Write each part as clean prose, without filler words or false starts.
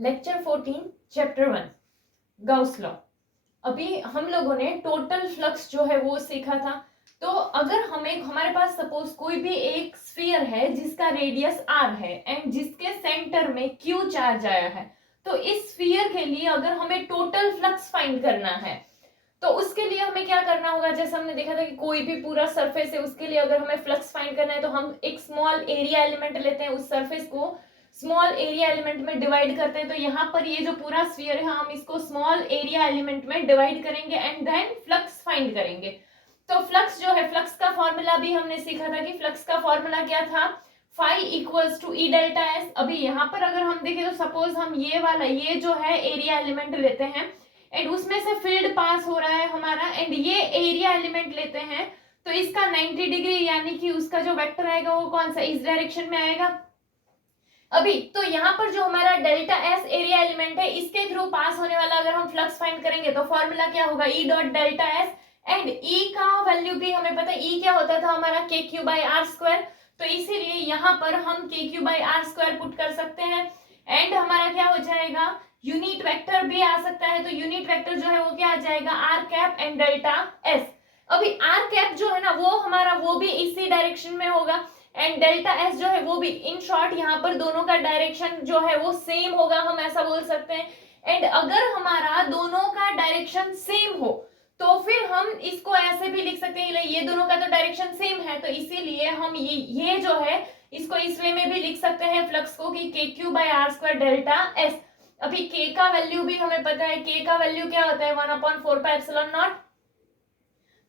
Lecture 14 chapter 1 Gauss law. अभी हम लोगों ने टोटल फ्लक्स जो है वो सीखा था। तो अगर हमारे पास सपोज कोई भी एक स्फीयर है जिसका रेडियस r है एंड जिसके सेंटर में q चार्ज आया है, तो इस स्फीयर के लिए अगर हमें टोटल फ्लक्स फाइंड करना है तो उसके लिए हमें क्या करना होगा। जैसे हमने देखा था कि कोई भी पूरा सरफेस है, उसके लिए अगर हमें फ्लक्स फाइंड करना है तो हम एक स्मॉल एरिया एलिमेंट लेते हैं, उस सरफेस को स्मॉल एरिया एलिमेंट में डिवाइड करते हैं। तो यहाँ पर ये जो पूरा स्फीयर है हम इसको स्मॉल एरिया एलिमेंट में डिवाइड करेंगे एंड देन फ्लक्स फाइंड करेंगे। तो फ्लक्स जो है, फ्लक्स का फॉर्मूला भी हमने सीखा था कि फ्लक्स का फॉर्मूला क्या था, phi equals to E delta S. अभी यहाँ पर अगर हम देखें तो सपोज हम ये जो है एरिया एलिमेंट लेते हैं एंड उसमें से फील्ड पास हो रहा है हमारा एंड ये एरिया एलिमेंट लेते हैं, तो इसका 90 डिग्री यानी कि उसका जो वेक्टर आएगा वो कौन सा, इस डायरेक्शन में आएगा। अभी तो यहाँ पर जो हमारा डेल्टा एस एरिया एलिमेंट है इसके थ्रू पास होने वाला अगर हम फ्लक्स फाइंड करेंगे तो फॉर्मूला क्या होगा, E dot delta S and E का वैल्यू भी हमें पता है, ई क्या होता था हमारा के क्यू बाई आर स्क्वायर। तो इसीलिए यहाँ पर हम K Q by R square put कर सकते हैं एंड हमारा क्या हो जाएगा, यूनिट वेक्टर भी आ सकता है। तो यूनिट वेक्टर जो है वो क्या आ जाएगा, R cap and delta S. अभी आर कैप जो है ना वो हमारा वो भी इसी डायरेक्शन में होगा एंड डेल्टा एस जो है वो भी, इन शॉर्ट यहाँ पर दोनों का डायरेक्शन जो है वो सेम होगा, हम ऐसा बोल सकते हैं। एंड अगर हमारा दोनों का डायरेक्शन सेम हो तो फिर हम इसको ऐसे भी लिख सकते हैं, ये दोनों का तो डायरेक्शन सेम है तो इसीलिए हम ये जो है इसको इस वे में भी लिख सकते हैं फ्लक्स को कि K Q by R square delta S. अभी k का वैल्यू भी हमें पता है, k का वैल्यू क्या होता है 1/4πε0।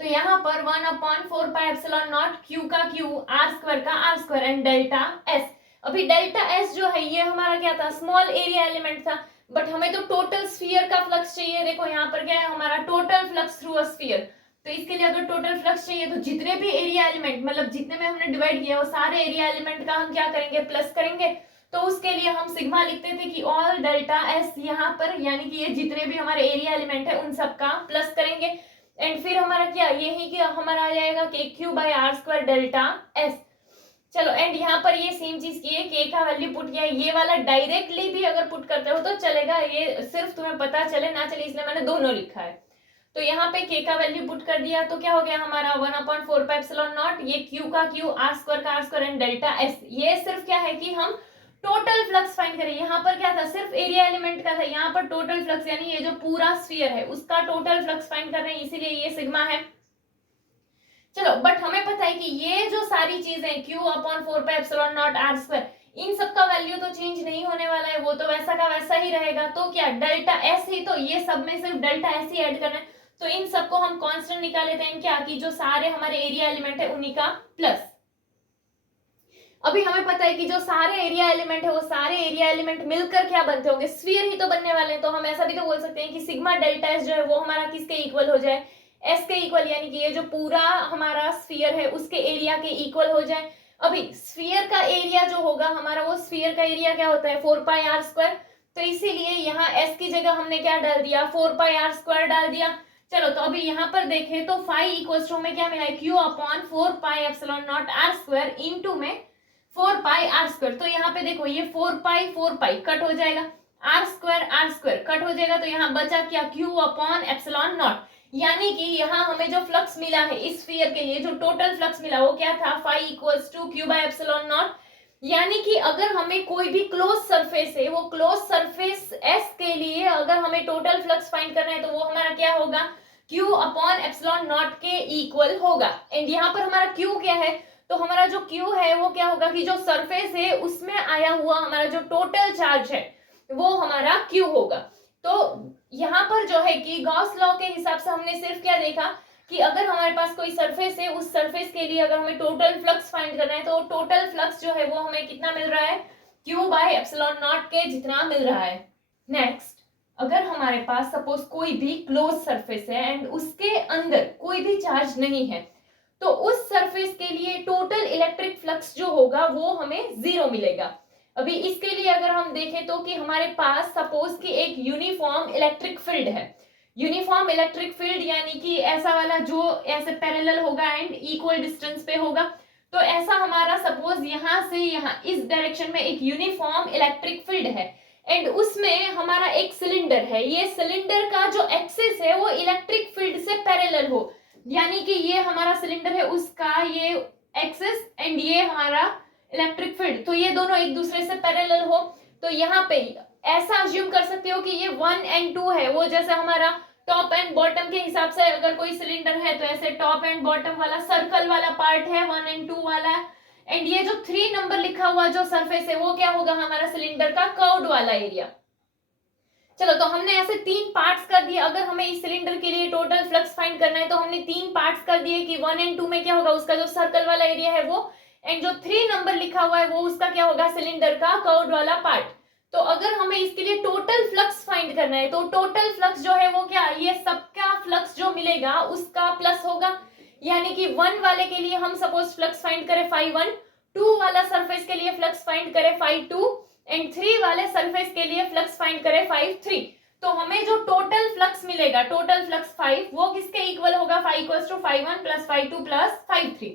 तो यहाँ पर 1/4πε0 q का q, r स्क्वायर का r square and delta s। अभी डेल्टा s जो है ये हमारा क्या था, स्मॉल एरिया एलिमेंट था, बट हमें तो टोटल स्फीयर का फ्लक्स चाहिए। देखो यहाँ पर क्या है हमारा total flux through a sphere. तो इसके लिए अगर टोटल फ्लक्स चाहिए तो जितने भी एरिया एलिमेंट, मतलब जितने में हमने डिवाइड किया वो सारे एरिया एलिमेंट का हम क्या करेंगे, प्लस करेंगे। तो उसके लिए हम सिग्मा लिखते थे कि ऑल डेल्टा एस यहाँ पर, यानी कि ये जितने भी हमारे एरिया एलिमेंट है उन सबका प्लस करेंगे एंड फिर हमारा क्या, यही कि हमारा आ जाएगा K Q by R square delta S. चलो एंड यहाँ पर ये सेम चीज की है, के का वैल्यू पुट किया, ये वाला डायरेक्टली भी अगर पुट करते हो तो चलेगा, ये सिर्फ तुम्हें पता चले ना चले इसलिए मैंने दोनों लिखा है। तो यहाँ पे के का वैल्यू पुट कर दिया तो क्या हो गया हमारा 1/4πε0, ये क्यू का क्यू, आर स्क्वायर का R square and delta S. ये सिर्फ क्या है कि हम टोटल फ्लक्स फाइंड करें। यहाँ पर क्या था, सिर्फ एरिया एलिमेंट का था, यहाँ पर टोटल फ्लक्स यानी ये जो पूरा स्फीयर है उसका टोटल फ्लक्स फाइंड कर रहे हैं, इसीलिए ये सिग्मा है। चलो बट हमें पता है कि ये जो सारी चीजें q/4πε0 r स्क्वायर, इन सब का वैल्यू तो चेंज नहीं होने वाला है, वो तो वैसा का वैसा ही रहेगा। तो क्या डेल्टा एस ही, तो ये सब में सिर्फ डेल्टा एस ही ऐड करना है। तो इन सबको हम कांस्टेंट निकाल लेते हैं, क्या कि जो सारे हमारे एरिया एलिमेंट है उन्हीं का प्लस। अभी हमें पता है कि जो सारे एरिया एलिमेंट है वो सारे एरिया एलिमेंट मिलकर क्या बनते होंगे, स्फीयर ही तो बनने वाले हैं। तो हम ऐसा भी तो बोल सकते हैं कि सिग्मा डेल्टा एस जो है वो हमारा किसके इक्वल हो जाए, एस के इक्वल, यानी कि ये जो पूरा हमारा स्फीयर है उसके एरिया के इक्वल हो जाए। अभी स्फीयर का एरिया जो होगा हमारा, वो स्फीयर का एरिया क्या होता है 4πr²। तो इसीलिए यहाँ एस की जगह हमने क्या डाल दिया, 4πr² डाल दिया। चलो तो अभी यहाँ पर देखें तो फाई इक्वल्स टू में क्या मिला है, q/4πε0r² इंटू में 4πr²। तो यहाँ पे देखो ये 4π कट हो जाएगा, r² कट हो जाएगा, तो यहाँ बचा क्या, q/ε0। यानी कि यहाँ हमें जो फ्लक्स मिला है इस स्फीयर के लिए, जो टोटल फ्लक्स मिला वो क्या था, फाई इक्वल्स टू q/ε0। यानी कि अगर हमें कोई भी क्लोज सरफेस है, वो क्लोज सरफेस s के लिए अगर हमें टोटल फ्लक्स फाइंड करना है तो वो हमारा क्या होगा, q/ε0 के इक्वल होगा। एंड यहाँ पर हमारा q क्या है, तो हमारा जो q है वो क्या होगा कि जो सरफेस है उसमें आया हुआ हमारा जो टोटल चार्ज है वो हमारा q होगा। तो यहाँ पर जो है कि गॉस लॉ के हिसाब से हमने सिर्फ क्या देखा कि अगर हमारे पास कोई सरफेस है, उस सरफेस के लिए अगर हमें टोटल फ्लक्स फाइंड करना है तो टोटल फ्लक्स जो है वो हमें कितना मिल रहा है, q/ε0 के जितना मिल रहा है। नेक्स्ट, अगर हमारे पास सपोज कोई भी क्लोज सरफेस है एंड उसके अंदर कोई भी चार्ज नहीं है, तो उस सरफेस के लिए टोटल इलेक्ट्रिक फ्लक्स जो होगा वो हमें 0 मिलेगा। अभी इसके लिए अगर हम देखें तो कि हमारे पास सपोज कि एक यूनिफॉर्म इलेक्ट्रिक फील्ड है, यूनिफॉर्म इलेक्ट्रिक फील्ड यानी कि ऐसा वाला जो ऐसे पैरेलल होगा एंड इक्वल डिस्टेंस पे होगा। तो ऐसा हमारा सपोज यहाँ से यहाँ इस डायरेक्शन में एक यूनिफॉर्म इलेक्ट्रिक फील्ड है एंड उसमें हमारा एक सिलेंडर है, ये सिलेंडर का जो एक्सिस है वो इलेक्ट्रिक फील्ड से पैरेलल हो, यानी कि ये हमारा सिलेंडर है उसका ये एक्सिस एंड ये हमारा इलेक्ट्रिक फील्ड, तो ये दोनों एक दूसरे से पैरेलल हो। तो यहाँ पे ऐसा अज्यूम कर सकते हो कि ये 1 एंड 2 है, वो जैसे हमारा टॉप एंड बॉटम के हिसाब से अगर कोई सिलेंडर है तो ऐसे टॉप एंड बॉटम वाला सर्कल वाला पार्ट है 1 एंड 2 वाला, एंड ये जो 3 नंबर लिखा हुआ जो सरफेस है वो क्या होगा हमारा सिलेंडर का कर्व्ड वाला एरिया। चलो तो हमने ऐसे 3 पार्ट्स कर दिए, अगर हमें इस सिलेंडर के लिए टोटल फ्लक्स फाइंड करना है तो हमने 3 पार्ट्स कर दिए कि 1 एंड 2 में क्या होगा उसका जो सर्कल वाला एरिया है वो, एंड जो 3 नंबर लिखा हुआ है वो उसका क्या होगा सिलेंडर का कर्व्ड वाला पार्ट। तो अगर हमें इसके लिए टोटल फ्लक्स फाइंड करना है तो टोटल फ्लक्स जो है वो क्या, ये सबका फ्लक्स जो मिलेगा उसका प्लस होगा, यानी कि 1 वाले के लिए हम सपोज फ्लक्स फाइंड करें φ1, 2 वाला सरफेस के लिए फ्लक्स फाइंड करें φ2 एंड 3 वाले सरफेस के लिए फ्लक्स फाइंड करें φ3। तो हमें जो टोटल फ्लक्स मिलेगा, टोटल फ्लक्स 5, वो किसके इक्वल होगा, φ इक्वल्स टू φ1 प्लस φ2 प्लस φ3।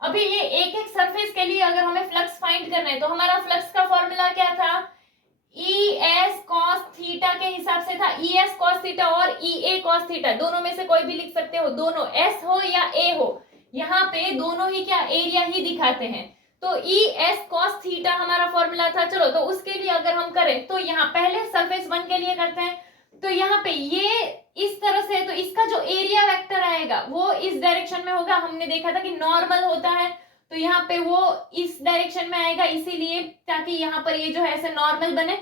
अभी ये एक एक सरफेस के लिए अगर हमें फ्लक्स फाइंड करना है तो हमारा फ्लक्स का फॉर्मूला क्या था, ES cos थीटा के हिसाब से था, ES cos थीटा और EA cos थीटा, दोनों में से कोई भी लिख सकते हो, दोनों S हो या A हो, यहाँ पे दोनों ही क्या एरिया ही दिखाते हैं। तो ES cos थीटा हमारा फॉर्मूला था। चलो तो उसके लिए अगर हम करें तो यहाँ पहले सरफेस 1 के लिए करते हैं, तो यहाँ पे ये इस तरह से, तो इसका जो एरिया वेक्टर आएगा वो इस डायरेक्शन में होगा, हमने देखा था कि नॉर्मल होता है तो यहाँ पे वो इस डायरेक्शन में आएगा, इसीलिए ताकि यहाँ पर ये जो है ऐसे नॉर्मल बने,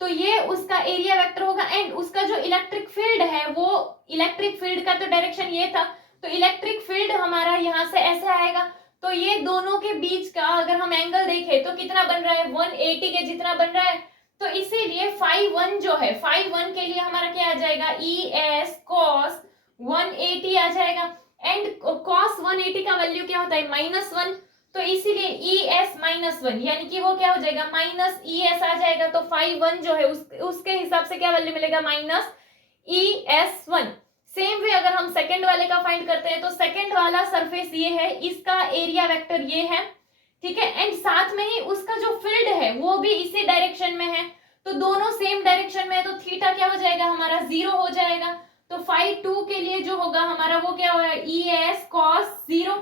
तो ये उसका एरिया वेक्टर होगा। एंड उसका जो इलेक्ट्रिक फील्ड है वो, इलेक्ट्रिक फील्ड का तो डायरेक्शन ये था, तो इलेक्ट्रिक फील्ड हमारा यहाँ से ऐसे आएगा, तो ये दोनों के बीच का अगर हम एंगल देखें तो कितना बन रहा है, 180 के जितना बन रहा है। तो इसीलिए φ1 जो है, φ1 के लिए हमारा क्या आ जाएगा, ES cos 180 आ जाएगा, एंड cos 180 का वैल्यू क्या होता है, -1, तो इसीलिए ES -1 यानी कि वो क्या हो जाएगा, -ES आ जाएगा। तो φ1 जो है उसके हिसाब से क्या वैल्यू मिलेगा, -ES1। सेम वे अगर हम सेकंड वाले का फाइंड करते हैं तो सेकंड वाला सरफेस ये है, इसका एरिया वेक्टर ये है, ठीक है, एंड साथ में ही उसका जो फील्ड है वो भी इसी डायरेक्शन में है, तो दोनों सेम डायरेक्शन में है, तो थीटा क्या हो जाएगा हमारा 0 हो जाएगा। तो φ2 के लिए जो होगा हमारा वो क्या होगा, ES cos 0।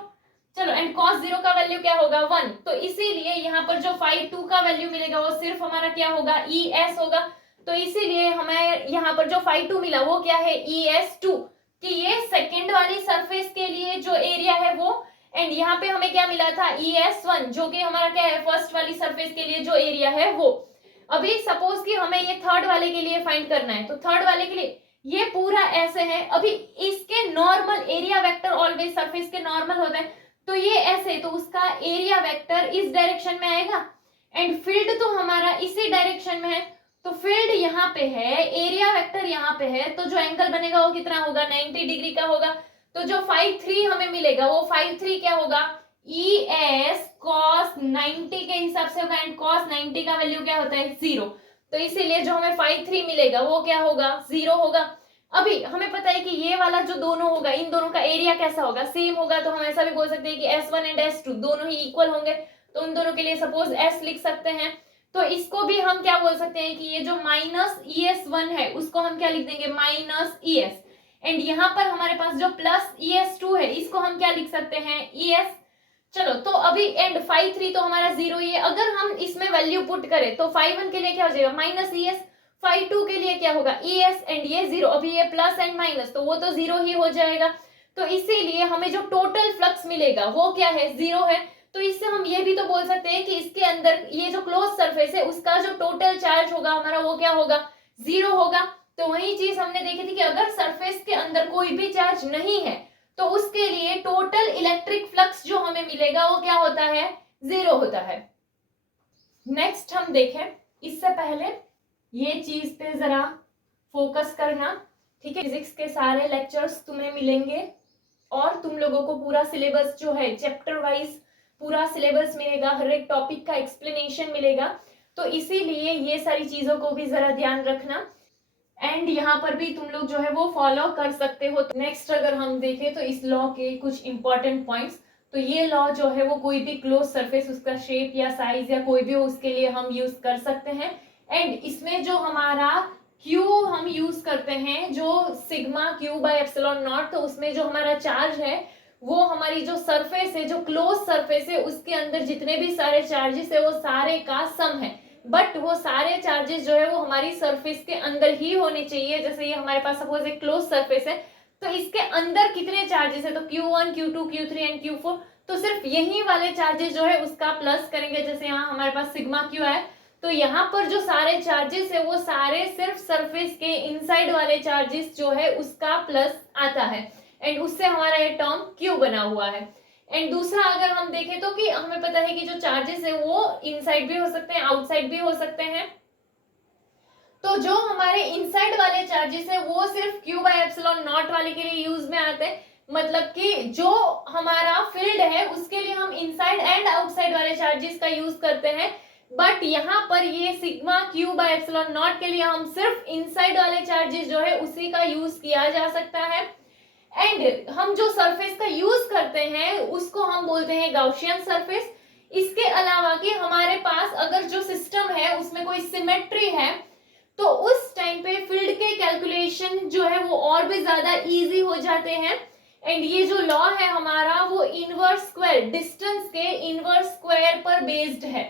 चलो एंड cos 0 का वैल्यू क्या होगा, 1, तो इसीलिए यहाँ पर जो φ2 का वैल्यू मिलेगा वो सिर्फ हमारा क्या होगा, ES होगा। तो इसीलिए हमें यहाँ पर जो φ2 मिला वो क्या है, ES2, कि ये सेकंड वाली सरफेस के लिए जो एरिया है वो, एंड यहाँ पे हमें क्या मिला था, ES1 जो कि हमारा क्या है, फर्स्ट वाली सरफेस के लिए जो एरिया है वो। अभी सपोज कि हमें ये थर्ड वाले के लिए फाइंड करना है, तो थर्ड वाले के लिए ये पूरा ऐसे है, अभी इसके normal area vector always surface के नॉर्मल होता है, तो ये ऐसे, तो उसका एरिया वेक्टर इस डायरेक्शन में आएगा, एंड फील्ड तो हमारा इसी डायरेक्शन में है, तो फील्ड यहाँ पे है, एरिया वेक्टर यहाँ पे है, तो जो एंगल बनेगा वो कितना होगा, 90 डिग्री का होगा। तो जो φ3 हमें मिलेगा वो φ3 क्या होगा, ES cos 90 के हिसाब से होगा, एंड cos 90 का वैल्यू क्या होता है, 0, तो इसीलिए जो हमें φ3 मिलेगा वो क्या होगा, 0 होगा। अभी हमें पता है कि ये वाला जो दोनों होगा, इन दोनों का एरिया कैसा होगा, सेम होगा, तो हम ऐसा भी बोल सकते हैं कि S1 एंड S2 दोनों ही इक्वल होंगे, तो उन दोनों के लिए सपोज S लिख सकते हैं। तो इसको भी हम क्या बोल सकते हैं कि ये जो -ES1 है उसको हम क्या लिख देंगे, -ES, एंड यहाँ पर हमारे पास जो +ES2 है इसको हम क्या लिख सकते हैं, ES। चलो तो अभी एंड φ3 तो हमारा 0 ही है, अगर हम इसमें वैल्यू पुट करें तो φ1 के लिए क्या हो जाएगा, -ES, φ2 के लिए क्या होगा, ES, एंड ये 0, अभी ये प्लस एंड माइनस तो वो तो 0 ही हो जाएगा। तो इसीलिए हमें जो टोटल फ्लक्स मिलेगा वो क्या है, 0 है। तो इससे हम ये भी तो बोल सकते हैं कि इसके अंदर ये जो क्लोज सरफेस है उसका जो टोटल चार्ज होगा हमारा वो क्या होगा, 0 होगा। तो वही चीज हमने देखी थी कि अगर सरफेस के अंदर कोई भी चार्ज नहीं है तो उसके लिए टोटल इलेक्ट्रिक फ्लक्स जो हमें मिलेगा वो क्या होता है, 0 होता है। नेक्स्ट हम देखें, इससे पहले ये चीज पे जरा फोकस करना, ठीक है। फिजिक्स के सारे लेक्चर्स तुम्हें मिलेंगे और तुम लोगों को पूरा सिलेबस जो है चैप्टर वाइज पूरा सिलेबस मिलेगा, हर एक टॉपिक का एक्सप्लेनेशन मिलेगा, तो इसीलिए ये सारी चीजों को भी जरा ध्यान रखना, एंड यहाँ पर भी तुम लोग जो है वो फॉलो कर सकते हो। तो नेक्स्ट अगर हम देखें तो इस लॉ के कुछ इंपॉर्टेंट पॉइंट्स, तो ये लॉ जो है वो कोई भी क्लोज सरफेस उसका शेप या साइज या कोई भी हो उसके लिए हम यूज कर सकते हैं। एंड इसमें जो हमारा Q हम यूज करते हैं जो sigma Q by epsilon not, तो उसमें जो हमारा चार्ज है वो हमारी जो सरफेस है, जो क्लोज सरफेस है, उसके अंदर जितने भी सारे चार्जेस है वो सारे का सम है। बट वो सारे चार्जेस जो है वो हमारी सरफेस के अंदर ही होने चाहिए। जैसे ये हमारे पास सपोज एक क्लोज सरफेस है, तो इसके अंदर कितने चार्जेस है, तो Q1 Q2 Q3 and Q4, तो सिर्फ यही वाले चार्जेस जो है उसका प्लस करेंगे। जैसे यहाँ हमारे पास सिग्मा Q है, तो यहाँ पर जो सारे चार्जेस है वो सारे सिर्फ सरफेस के इनसाइड वाले चार्जेस जो है उसका प्लस आता है, एंड उससे हमारा ये टर्म Q बना हुआ है। एंड दूसरा अगर हम देखें तो कि हमें पता है कि जो चार्जेस है वो इनसाइड भी हो सकते हैं, आउटसाइड भी हो सकते हैं। तो जो हमारे इनसाइड वाले चार्जेस है वो सिर्फ Q बाय एप्सिलॉन नॉट वाले के लिए यूज में आते हैं। मतलब कि जो हमारा फील्ड है उसके लिए हम इनसाइड एंड आउटसाइड वाले चार्जेस का यूज करते हैं, बट यहाँ पर ये sigma Q by epsilon not के लिए हम सिर्फ इनसाइड वाले चार्जेस जो है उसी का यूज किया जा सकता है। एंड हम जो सरफेस का यूज करते हैं उसको हम बोलते हैं गाउशियन सरफेस। इसके अलावा कि हमारे पास अगर जो सिस्टम है उसमें कोई सिमेट्री है तो उस टाइम पे फील्ड के कैलकुलेशन जो है वो और भी ज्यादा इजी हो जाते हैं। एंड ये जो लॉ है हमारा वो इनवर्स स्क्वायर, डिस्टेंस के इनवर्स स्क्वायर पर बेस्ड है।